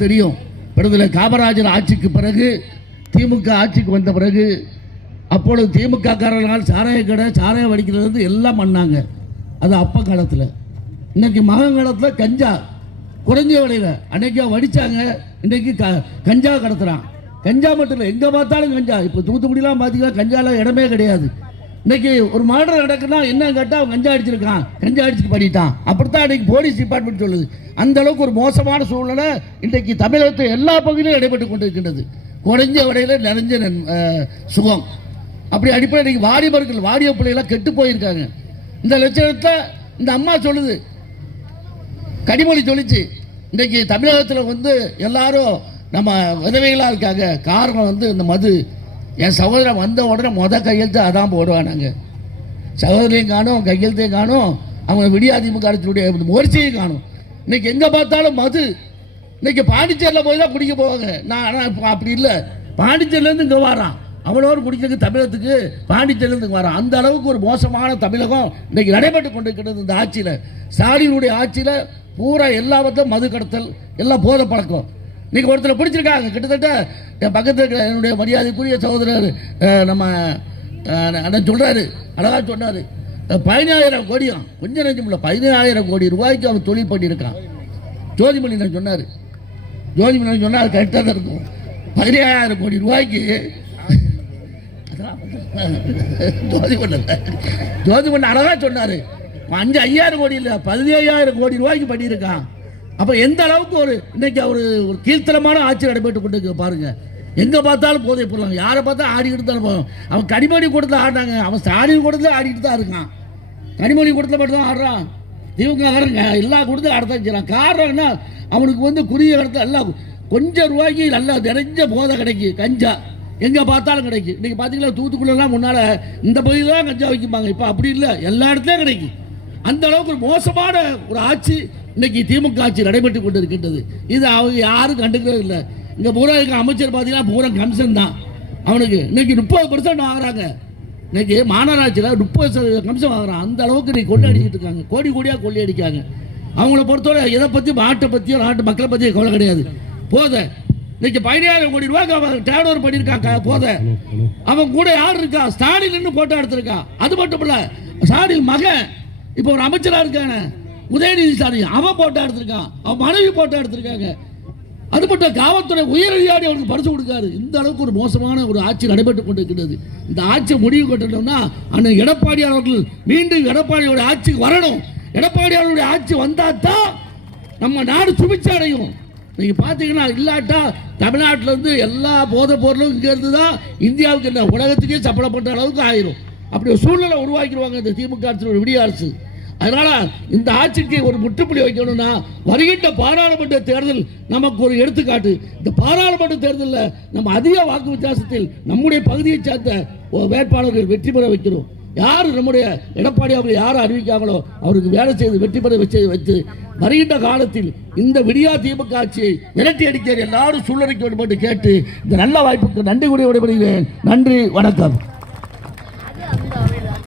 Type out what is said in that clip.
தெரியும். விடுதலை காமராஜர் ஆட்சிக்கு பிறகு திமுக ஆட்சிக்கு வந்த பிறகு அப்பொழுது திமுக காரர்கள் சாராய கடை சாராயம் வடிக்கிறது எல்லாம் பண்ணாங்க. அது அப்போ காலத்தில். இன்னைக்கு மகன் காலத்தில் கஞ்சா குறைஞ்ச விலையில். அன்னைக்கு வடிச்சாங்க இன்னைக்கு க கஞ்சா கடத்துறான். கஞ்சா மட்டும் இல்லை எங்கே பார்த்தாலும் கஞ்சா. இப்போ தூத்துக்குடிலாம் பார்த்தீங்கன்னா கஞ்சாவில் இடமே கிடையாது. இன்னைக்கு ஒரு மர்டர் நடக்குன்னா என்ன கேட்டால் அவன் கஞ்சா அடிச்சிருக்கான். கஞ்சா அடிச்சுட்டு பண்ணிட்டான் அப்படித்தான் இன்னைக்கு போலீஸ் டிபார்ட்மெண்ட் சொல்லுது. அந்த அளவுக்கு ஒரு மோசமான சூழ்நிலை இன்றைக்கு தமிழகத்தை எல்லா பகுதியிலும் இடைப்பட்டு கொண்டிருக்கின்றது. குறைஞ்ச வடையில் நிறைஞ்ச சுகம். அப்படி அடிப்படையில் இன்றைக்கி வாலிபர்கள் வாலிய பிள்ளைகளாம் கெட்டு போயிருக்காங்க. இந்த லட்சணத்தை இந்த அம்மா சொல்லுது. கனிமொழி சொல்லிச்சு. இன்றைக்கி தமிழகத்தில் வந்து எல்லாரும் நம்ம உதவிகளாக இருக்காங்க. காரணம் வந்து இந்த மது. என் சகோதரன் வந்த உடனே மொத கையெழுத்து அதான் போடுவானாங்க. சகோதரியும் காணும் கையெழுத்தையும் காணும் அவங்க விடியாதிமுக அரசுடைய முயற்சியும் காணும். இன்னைக்கு எங்கே பார்த்தாலும் மது. இன்னைக்கு பாண்டிச்சேரியில் போய் தான் குடிக்க போவாங்க. நான் ஆனால் இப்போ அப்படி இல்லை. பாண்டிச்சேரியிலேருந்து இங்கே வரான் அவ்வளோ குடிக்கிறதுக்கு தமிழகத்துக்கு பாண்டிச்சேரியிலேருந்து வரான் அந்த அளவுக்கு ஒரு மோசமான தமிழகம் இன்னைக்கு நடைபெற்று கொண்டிருக்கிறது இந்த ஆட்சியில். ஸ்டாலினுடைய ஆட்சியில் பூரா எல்லாவற்றும் மது கடத்தல் எல்லாம் போதை பழக்கம். இன்னைக்கு ஒருத்தரை பிடிச்சிருக்காங்க. கிட்டத்தட்ட என் பக்கத்தில் இருக்கிற என்னுடைய மரியாதைக்குரிய சகோதரர் நம்ம அண்ணன் சொல்கிறாரு அழகா சொன்னார். பதினாயிரம் கோடியும் கொஞ்சம் நெஞ்சம் இல்லை பதினாயிரம் கோடி ரூபாய்க்கு அவன் தொழில் பண்ணியிருக்கான். ஜோதிமணிதன் சொன்னார். ஜோதிமணி சொன்னால் அது கரெக்டாக தான் இருக்கும். பதினேழாயிரம் கோடி ரூபாய்க்கு ஜோதிமன்ற ஜோதிமணன் அழகா சொன்னார். அஞ்சு ஐயாயிரம் கோடி இல்லை பதினேழாயிரம் கோடி ரூபாய்க்கு பண்ணியிருக்கான். அப்போ எந்த அளவுக்கு ஒரு இன்னைக்கு அவர் ஒரு கீழ்த்தரமான ஆட்சி நடைபெற்று கொண்டு பாருங்க. எங்கே பார்த்தாலும் போதை பொருளாங்க யாரை பார்த்தா ஆடிக்கிட்டு தான் போகும் அவன் கனிமொழி கொடுத்து ஆடினாங்க. அவன் ஸ்டாலின் கொடுத்து ஆடிக்கிட்டு தான் இருக்கான். கனிமொழி கொடுத்த மட்டும் தான் ஆடுறான். இவங்க காரங்க எல்லாம் கொடுத்து ஆடத்தான் செய்கிறான் காரணம் என்ன? அவனுக்கு வந்து குறுகிய இடத்துல எல்லாம் கொஞ்சம் ரூபாய்க்கு நல்லா நிறைஞ்ச போதை கிடைக்கும் கஞ்சா. எங்கே பார்த்தாலும் கிடைக்கும் இன்றைக்கி பார்த்தீங்களா தூத்துக்குள்ளெல்லாம் முன்னால் இந்த பகுதியில் தான் கஞ்சா வைக்குப்பாங்க இப்போ அப்படி இல்லை. எல்லா இடத்துலையும் கிடைக்கும் அந்த அளவுக்கு ஒரு மோசமான ஒரு ஆட்சி இன்னைக்கு திமுக ஆட்சி நடைபெற்று கொண்டு இருக்கின்றது இது அவங்க யாரும் கண்டுக்கிறது இல்லை. இங்கே பூரா இருக்க அமைச்சர் பார்த்தீங்கன்னா பூரா கம்சன் தான். அவனுக்கு இன்னைக்கு முப்பது பர்சன்ட் வாங்குறாங்க. இன்னைக்கு மாநகராட்சியில் முப்பது கமிஷன் வாங்குறான். அந்த அளவுக்கு இன்னைக்கு கொள்ளையடிக்கிட்டு இருக்காங்க. கோடி கோடியாக கொள்ளையடிக்காங்க. அவங்கள பொறுத்தவரை எதை பற்றி நாட்டை பற்றியோ நாட்டு மக்களை பற்றியோ கவலை கிடையாது. போத. இன்னைக்கு பதினாயிரம் கோடி ரூபாய்க்கு அவன் டேர்ன் ஓவர் பண்ணியிருக்காங்க. போத. அவன் கூட யார் இருக்கா? ஸ்டாலின் நின்று போட்டோ எடுத்திருக்கான் அது மட்டும் இல்லை ஸ்டாலின் மகன். இப்போ ஒரு அமைச்சராக இருக்கானே. உதயநிதி ஸ்டாலின் அவன் போட்டா எடுத்திருக்கான். அவன் மனைவி போட்டா எடுத்திருக்காங்க. அது மட்டும் காவல்துறை உயர் அதிகாரி அவனுக்கு பரிசு கொடுக்காரு. இந்த அளவுக்கு ஒரு மோசமான ஒரு ஆட்சி நடைபெற்றுக் கொண்டிருக்கிறது. இந்த ஆட்சியை முடிவு கட்டணும்னா அண்ணன் எடப்பாடி அவர்கள் மீண்டும் எடப்பாடியோட ஆட்சிக்கு வரணும். எடப்பாடியாருடைய ஆட்சி வந்தால் தான் நம்ம நாடு சுமிச்சு அடையும். நீங்கள் பார்த்தீங்கன்னா இல்லாட்டா தமிழ்நாட்டிலேருந்து எல்லா போதைப் பொருளும் இங்கேருந்து தான் இந்தியாவுக்கு என்ன உலகத்துக்கே சப்பளப்பட்ட அளவுக்கு ஆயிரும். அப்படி ஒரு சூழ்நிலை உருவாக்கிடுவாங்க இந்த திமுக அரசு விடிய அரசு. அதனால இந்த ஆட்சிக்கு ஒரு முற்றுப்புள்ளி வைக்கணும்னா வருகின்ற பாராளுமன்ற தேர்தல் நமக்கு ஒரு எடுத்துக்காட்டு. இந்த பாராளுமன்ற தேர்தலில் நம்ம அதிக வாக்கு வித்தியாசத்தில் நம்முடைய பகுதியை சேர்ந்த வேட்பாளர்கள் வெற்றி பெற வைக்கிறோம் யார் நம்முடைய எடப்பாடி அவர்கள் யார் அறிவிக்காங்களோ அவருக்கு வேலை செய்து வெற்றி பெற வச்சு வைத்து வருகின்ற காலத்தில் இந்த விடியா திமுக ஆட்சியை விரட்டி அடிக்க எல்லாரும் சூழ்நிலைக்கு வேண்டும் என்று கேட்டு இந்த நல்ல வாய்ப்புக்கு நன்றி கூடிய விடைபெறுகிறேன். நன்றி வணக்கம்.